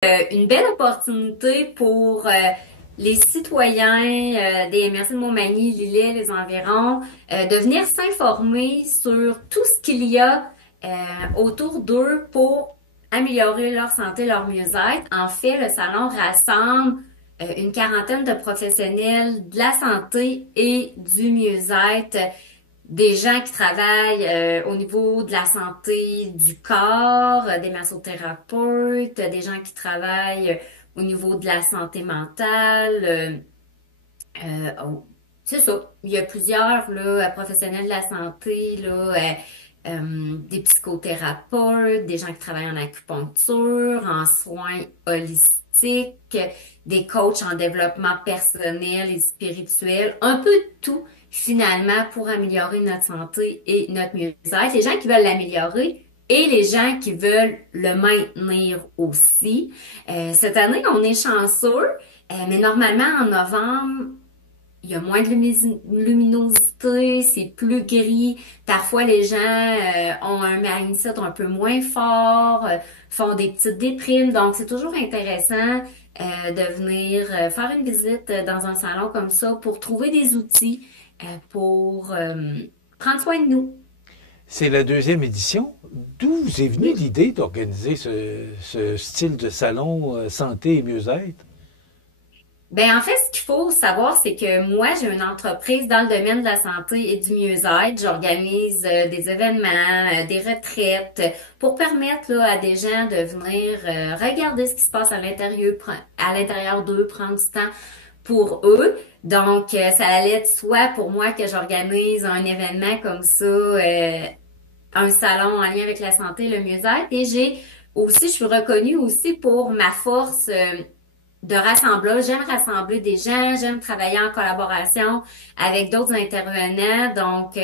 Une belle opportunité pour les citoyens des MRC de Montmagny, Lillet, les environs, de venir s'informer sur tout ce qu'il y a autour d'eux pour améliorer leur santé, leur mieux-être. En fait, le salon rassemble une quarantaine de professionnels de la santé et du mieux-être, des gens qui travaillent au niveau de la santé du corps, des massothérapeutes, des gens qui travaillent au niveau de la santé mentale. C'est ça. Il y a plusieurs là, professionnels de la santé, là, des psychothérapeutes, des gens qui travaillent en acupuncture, en soins holistiques, des coachs en développement personnel et spirituel, un peu de tout finalement pour améliorer notre santé et notre mieux-être. Les gens qui veulent l'améliorer et les gens qui veulent le maintenir aussi. Cette année, on est chanceux, mais normalement en novembre, il y a moins de luminosité, c'est plus gris. Parfois, les gens ont un mindset un peu moins fort, font des petites déprimes. Donc, c'est toujours intéressant de venir faire une visite dans un salon comme ça pour trouver des outils pour prendre soin de nous. C'est la deuxième édition. D'où vous est venue l'idée d'organiser ce style de salon santé et mieux-être? Ben en fait, ce qu'il faut savoir, c'est que moi, j'ai une entreprise dans le domaine de la santé et du mieux-être. J'organise des événements, des retraites pour permettre là, à des gens de venir regarder ce qui se passe à l'intérieur d'eux, prendre du temps pour eux. Donc, ça allait être soit pour moi que j'organise un événement comme ça, un salon en lien avec la santé, le mieux-être. Et je suis reconnue aussi pour ma force. De rassemblage. J'aime rassembler des gens, j'aime travailler en collaboration avec d'autres intervenants. Donc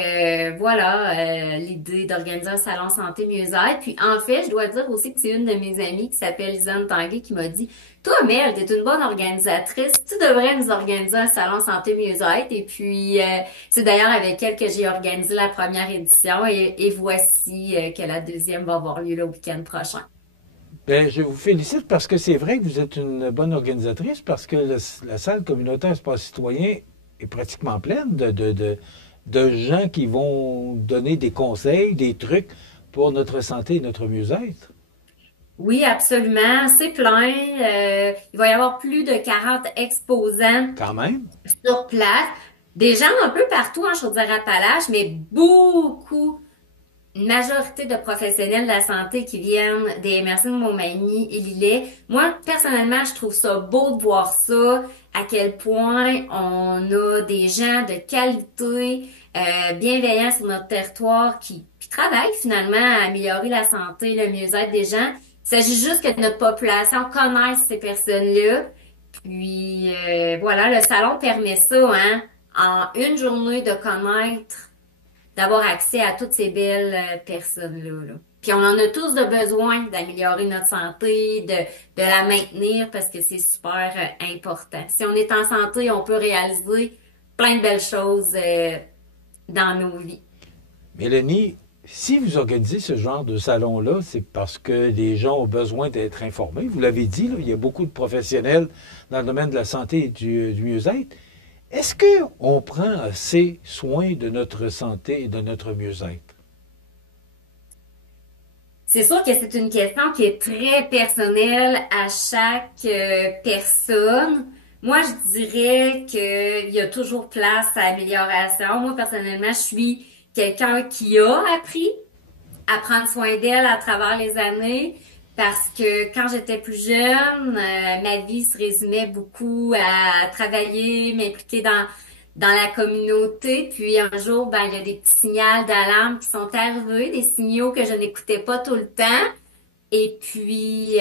voilà, l'idée d'organiser un salon santé mieux-être. Puis en fait, je dois dire aussi que c'est une de mes amies qui s'appelle Lisanne Tanguay qui m'a dit, toi Mel, t'es une bonne organisatrice, tu devrais nous organiser un salon santé mieux-être. Et puis c'est d'ailleurs avec elle que j'ai organisé la première édition et voici que la deuxième va avoir lieu le week-end prochain. Ben, je vous félicite parce que c'est vrai que vous êtes une bonne organisatrice parce que la salle communautaire Espace Citoyen est pratiquement pleine de gens qui vont donner des conseils, des trucs pour notre santé et notre mieux-être. Oui, absolument. C'est plein. Il va y avoir plus de 40 exposants Quand même. sur place. Des gens un peu partout en Chaudière-Appalaches, mais beaucoup, une majorité de professionnels de la santé qui viennent des MRC de Montmagny et Lillet. Moi, personnellement, je trouve ça beau de voir ça, à quel point on a des gens de qualité, bienveillants sur notre territoire qui travaillent finalement à améliorer la santé, le mieux-être des gens. Il s'agit juste que notre population connaisse ces personnes-là. Puis voilà, le salon permet ça, hein, en une journée de connaître d'avoir accès à toutes ces belles personnes-là, là. Puis on en a tous de besoin d'améliorer notre santé, de la maintenir parce que c'est super important. Si on est en santé, on peut réaliser plein de belles choses dans nos vies. Mélanie, si vous organisez ce genre de salon-là, c'est parce que les gens ont besoin d'être informés. Vous l'avez dit, là, il y a beaucoup de professionnels dans le domaine de la santé et du mieux-être. Est-ce qu'on prend assez soin de notre santé et de notre mieux-être? C'est sûr que c'est une question qui est très personnelle à chaque personne. Moi, je dirais qu'il y a toujours place à amélioration. Moi, personnellement, je suis quelqu'un qui a appris à prendre soin d'elle à travers les années parce que quand j'étais plus jeune, ma vie se résumait beaucoup à travailler, m'impliquer dans la communauté. Puis un jour, ben, il y a des petits signaux d'alarme qui sont arrivés, des signaux que je n'écoutais pas tout le temps. Et puis,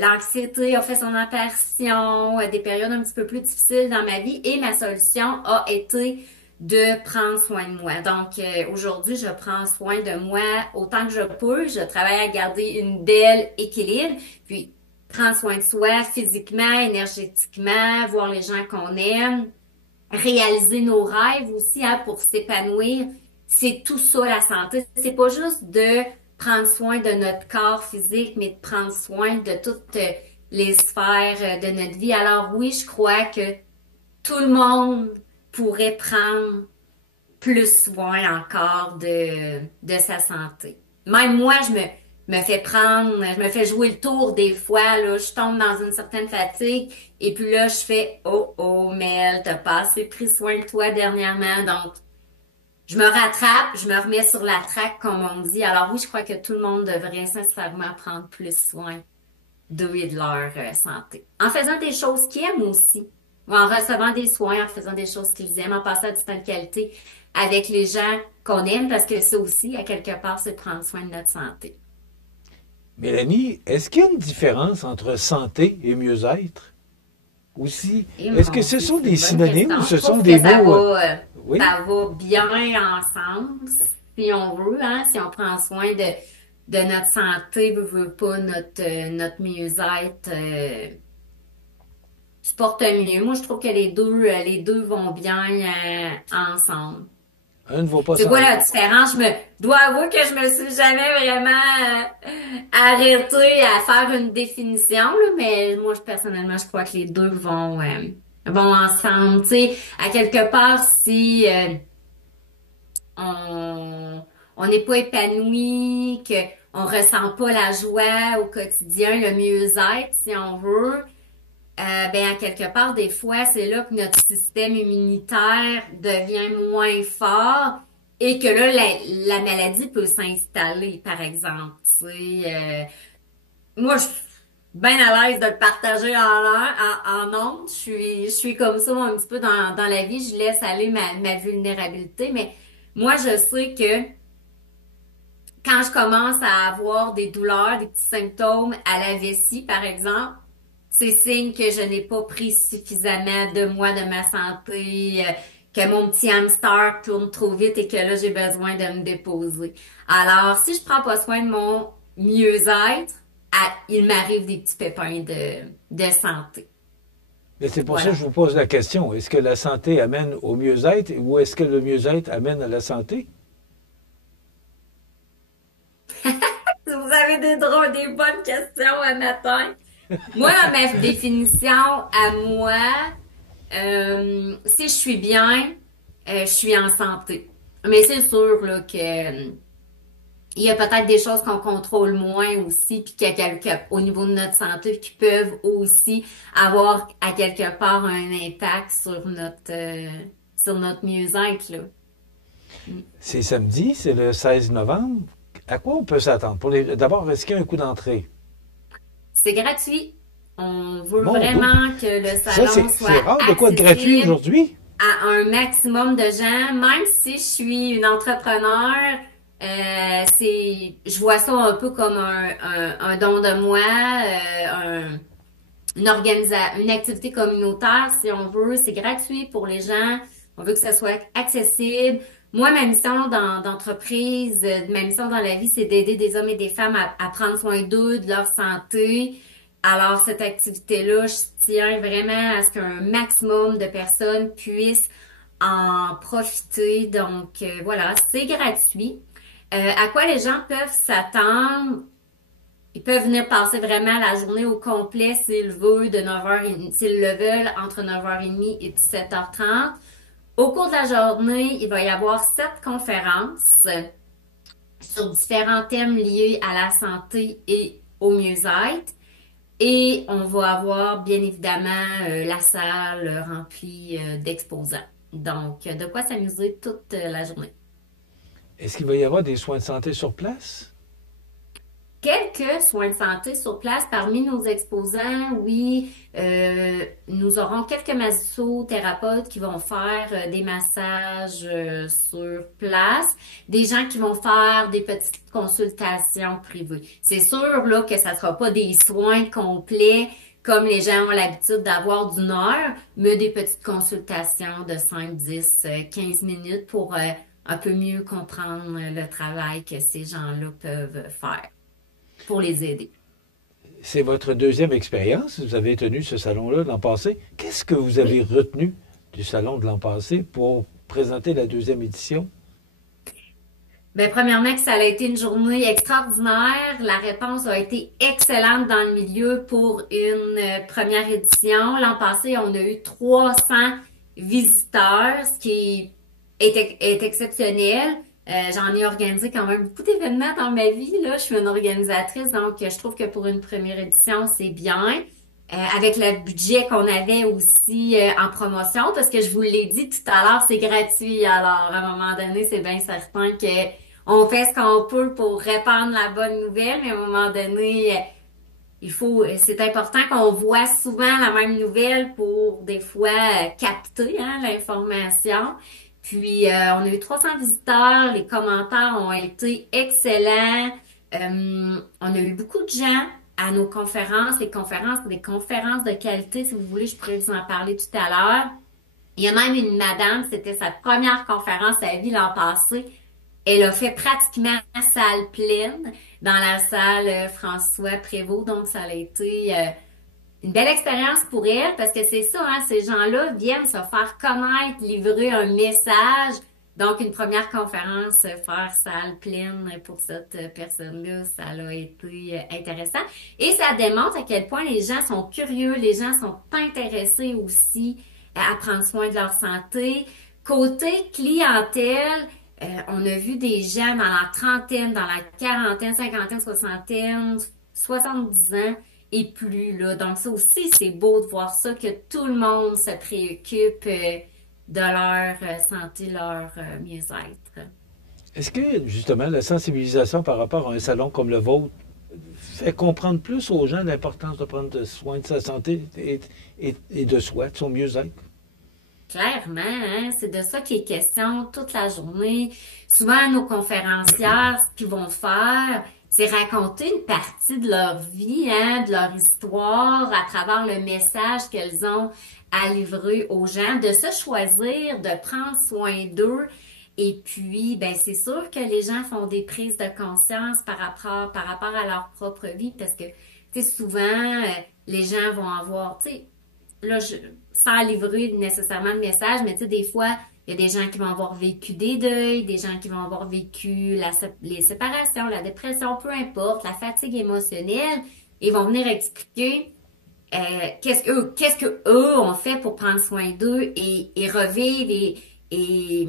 l'anxiété a fait son apparition, des périodes un petit peu plus difficiles dans ma vie et ma solution a été de prendre soin de moi. Donc, aujourd'hui, je prends soin de moi autant que je peux. Je travaille à garder une belle équilibre, puis prendre soin de soi physiquement, énergétiquement, voir les gens qu'on aime, réaliser nos rêves aussi, hein, pour s'épanouir. C'est tout ça, la santé. C'est pas juste de prendre soin de notre corps physique, mais de prendre soin de toute les sphères de notre vie. Alors oui, je crois que tout le monde pourrait prendre plus soin encore de sa santé. Même moi, je me fais jouer le tour des fois, là, je tombe dans une certaine fatigue, et puis là, je fais, oh, oh, Mel, t'as pas assez pris soin de toi dernièrement, donc, je me rattrape, je me remets sur la traque, comme on dit. Alors oui, je crois que tout le monde devrait sincèrement prendre plus soin d'eux et de leur santé. En faisant des choses qu'ils aiment aussi. Ou en recevant des soins, en faisant des choses qu'ils aiment, en passant du temps de qualité avec les gens qu'on aime, parce que ça aussi, à quelque part, c'est prendre soin de notre santé. Mélanie, est-ce qu'il y a une différence entre santé et mieux-être? Aussi, Et est-ce que mon ce Dieu, sont c'est des une bonne synonymes ou question. ce Je sont trouve des que mots... oui? ça va bien ensemble, si on veut, hein, si on prend soin de notre santé, veut pas notre mieux-être, se porte mieux. Moi, je trouve que les deux vont bien ensemble. Un ne va pas C'est quoi sans la l'autre. différence? Je dois avouer que je me suis jamais vraiment arrêtée à faire une définition, là, mais moi, personnellement, je crois que les deux vont ensemble. Tu sais, à quelque part, si on on n'est pas épanoui, que on ressent pas la joie au quotidien, le mieux-être, si on veut, ben à quelque part, des fois, c'est là que notre système immunitaire devient moins fort et que là, la maladie peut s'installer, par exemple. Tu sais, moi, je suis bien à l'aise de le partager en ondes. Je suis comme ça, moi, un petit peu dans la vie. Je laisse aller ma vulnérabilité, mais moi, je sais que quand je commence à avoir des douleurs, des petits symptômes à la vessie, par exemple, c'est signe que je n'ai pas pris suffisamment de moi, de ma santé, que mon petit hamster tourne trop vite et que là, j'ai besoin de me déposer. Alors, si je prends pas soin de mon mieux-être, il m'arrive des petits pépins de santé. Mais c'est pour ça que Voilà. je vous pose la question. Est-ce que la santé amène au mieux-être ou est-ce que le mieux-être amène à la santé? Si vous avez des bonnes questions un matin. Moi, ma définition à moi, si je suis bien, je suis en santé. Mais c'est sûr là, que il y a peut-être des choses qu'on contrôle moins aussi, puis au niveau de notre santé, qui peuvent aussi avoir à quelque part un impact sur notre mieux-être là. Mm. C'est samedi, c'est le 16 novembre. À quoi on peut s'attendre? D'abord, est-ce qu'il y a un coup d'entrée? C'est gratuit. On veut Bon, good. vraiment que le Ça, salon c'est soit rare de quoi de gratuit accessible aujourd'hui? à un maximum de gens, même si je suis une entrepreneur, je vois ça un peu comme un don de moi, une activité communautaire, si on veut. C'est gratuit pour les gens. On veut que ça soit accessible. Moi, ma mission d'entreprise, ma mission dans la vie, c'est d'aider des hommes et des femmes à prendre soin d'eux, de leur santé. Alors, cette activité-là, je tiens vraiment à ce qu'un maximum de personnes puissent en profiter. Donc, voilà, c'est gratuit. À quoi les gens peuvent s'attendre? Ils peuvent venir passer vraiment la journée au complet s'ils veulent, de 9h30, s'ils le veulent, entre 9h30 et 17h30. Au cours de la journée, il va y avoir 7 conférences sur différents thèmes liés à la santé et au mieux-être. Et on va avoir bien évidemment la salle remplie d'exposants. Donc, de quoi s'amuser toute la journée. Est-ce qu'il va y avoir des soins de santé sur place? Quelques soins de santé sur place parmi nos exposants, oui, nous aurons quelques massothérapeutes qui vont faire des massages sur place, des gens qui vont faire des petites consultations privées. C'est sûr là que ça sera pas des soins complets comme les gens ont l'habitude d'avoir d'une heure, mais des petites consultations de 5, 10, 15 minutes pour un peu mieux comprendre le travail que ces gens-là peuvent faire pour les aider. C'est votre deuxième expérience. Vous avez tenu ce salon-là l'an passé. Qu'est-ce que vous avez Oui. retenu du salon de l'an passé pour présenter la deuxième édition? Ben, premièrement, que ça a été une journée extraordinaire. La réponse a été excellente dans le milieu pour une première édition. L'an passé, on a eu 300 visiteurs, ce qui est exceptionnel. J'en ai organisé quand même beaucoup d'événements dans ma vie, là. Je suis une organisatrice, donc je trouve que pour une première édition, c'est bien. Avec le budget qu'on avait aussi en promotion, parce que je vous l'ai dit tout à l'heure, c'est gratuit. Alors, à un moment donné, c'est bien certain que on fait ce qu'on peut pour répandre la bonne nouvelle, mais à un moment donné, c'est important qu'on voit souvent la même nouvelle pour des fois capter l'information. Puis, on a eu 300 visiteurs, les commentaires ont été excellents. On a eu beaucoup de gens à nos conférences, des conférences de qualité, si vous voulez, je pourrais vous en parler tout à l'heure. Il y a même une madame, c'était sa première conférence à vie l'an passé. Elle a fait pratiquement salle pleine dans la salle François Prévost, donc ça a été une belle expérience pour elle parce que c'est ça, ces gens-là viennent se faire connaître, livrer un message. Donc une première conférence, faire salle pleine pour cette personne-là, ça a été intéressant. Et ça démontre à quel point les gens sont curieux, les gens sont intéressés aussi à prendre soin de leur santé. Côté clientèle, on a vu des gens dans la trentaine, dans la quarantaine, cinquantaine, soixantaine, 70 ans et plus, là. Donc ça aussi, c'est beau de voir ça, que tout le monde se préoccupe de leur santé, leur mieux-être. Est-ce que, justement, la sensibilisation par rapport à un salon comme le vôtre fait comprendre plus aux gens l'importance de prendre soin de sa santé et de soi, de son mieux-être? Clairement, c'est de ça qu'il est question toute la journée. Souvent, nos conférencières, ce qu'ils vont faire, c'est raconter une partie de leur vie, de leur histoire, à travers le message qu'elles ont à livrer aux gens, de se choisir, de prendre soin d'eux. Et puis, ben, c'est sûr que les gens font des prises de conscience par rapport à leur propre vie, parce que, tu sais, souvent, les gens vont avoir, tu sais, là, sans livrer nécessairement le message, mais tu sais, des fois, il y a des gens qui vont avoir vécu des deuils, des gens qui vont avoir vécu les séparations, la dépression, peu importe, la fatigue émotionnelle, et vont venir expliquer qu'est-ce que eux ont fait pour prendre soin d'eux et revivre et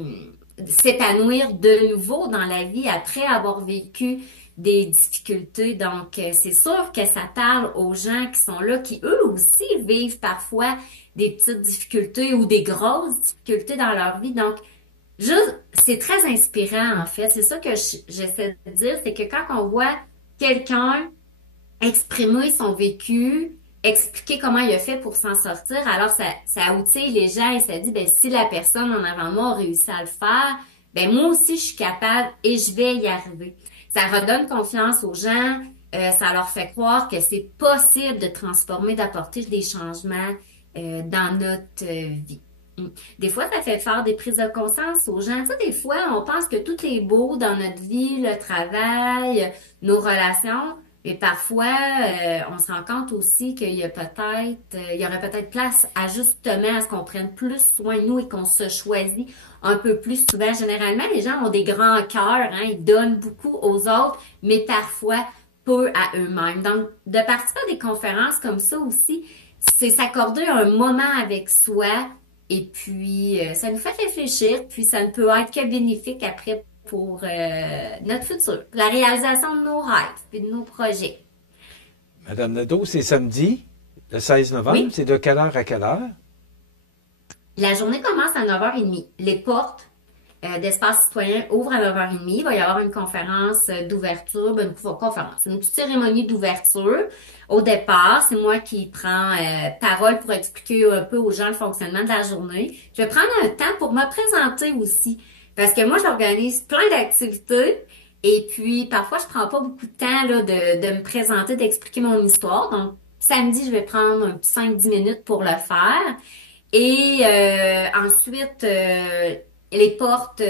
s'épanouir de nouveau dans la vie après avoir vécu des difficultés. Donc, c'est sûr que ça parle aux gens qui sont là, qui eux aussi vivent parfois des petites difficultés ou des grosses difficultés dans leur vie. Donc, juste, c'est très inspirant en fait. C'est ça que j'essaie de dire, c'est que quand on voit quelqu'un exprimer son vécu, expliquer comment il a fait pour s'en sortir. Alors, ça outille les gens et ça dit, ben, si la personne en avant moi a réussi à le faire, ben, moi aussi, je suis capable et je vais y arriver. Ça redonne confiance aux gens, ça leur fait croire que c'est possible de transformer, d'apporter des changements dans notre vie. Des fois, ça fait faire des prises de conscience aux gens. Tu sais, des fois, on pense que tout est beau dans notre vie, le travail, nos relations. Mais parfois, on se rend compte aussi qu'il y a il y aurait peut-être place à justement à ce qu'on prenne plus soin de nous et qu'on se choisit un peu plus souvent. Généralement, les gens ont des grands cœurs, ils donnent beaucoup aux autres, mais parfois peu à eux-mêmes. Donc, de participer à des conférences comme ça aussi, c'est s'accorder un moment avec soi et puis ça nous fait réfléchir, puis ça ne peut être que bénéfique après pour notre futur, la réalisation de nos rêves et de nos projets. Madame Nadeau, c'est samedi, le 16 novembre. Oui, C'est de quelle heure à quelle heure? la journée commence à 9h30. Les portes d'espace citoyen ouvrent à 9h30. Il va y avoir une conférence d'ouverture, une petite cérémonie d'ouverture. Au départ, c'est moi qui prends parole pour expliquer un peu aux gens le fonctionnement de la journée. Je vais prendre un temps pour me présenter aussi. Parce que moi, j'organise plein d'activités et puis parfois, je prends pas beaucoup de temps là, de me présenter, d'expliquer mon histoire. Donc, samedi, je vais prendre un petit 5-10 minutes pour le faire. Et ensuite, les portes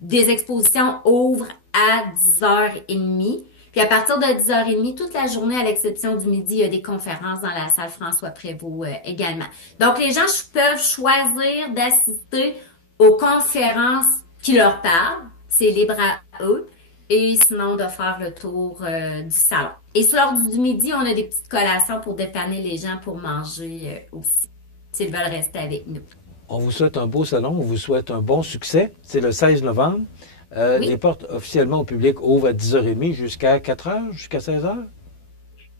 des expositions ouvrent à 10h30. Puis à partir de 10h30, toute la journée, à l'exception du midi, il y a des conférences dans la salle François Prévost également. Donc, les gens peuvent choisir d'assister aux conférences qui leur parlent. c'est libre à eux. Et sinon, de faire le tour du salon. Et sur l'heure du midi, on a des petites collations pour dépanner les gens pour manger aussi, s'ils veulent rester avec nous. On vous souhaite un beau salon, on vous souhaite un bon succès. C'est le 16 novembre. Les Oui, portes officiellement au public ouvrent à 10h30 jusqu'à 4h, jusqu'à 16h.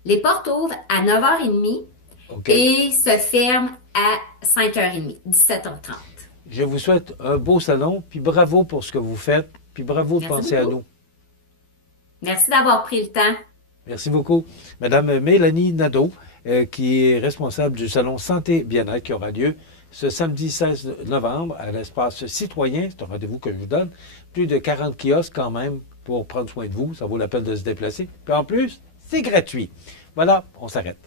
les portes ouvrent à 9h30 OK. et se ferment à 5h30, 17h30. Je vous souhaite un beau salon, puis bravo pour ce que vous faites, puis bravo de Merci penser à beaucoup. nous. Merci d'avoir pris le temps. Merci beaucoup. Madame Mélanie Nadeau, qui est responsable du salon Santé Bien-être qui aura lieu ce samedi 16 novembre à l'espace citoyen. C'est un rendez-vous que je vous donne. Plus de 40 kiosques quand même pour prendre soin de vous. Ça vaut la peine de se déplacer. Puis en plus, c'est gratuit. Voilà, on s'arrête.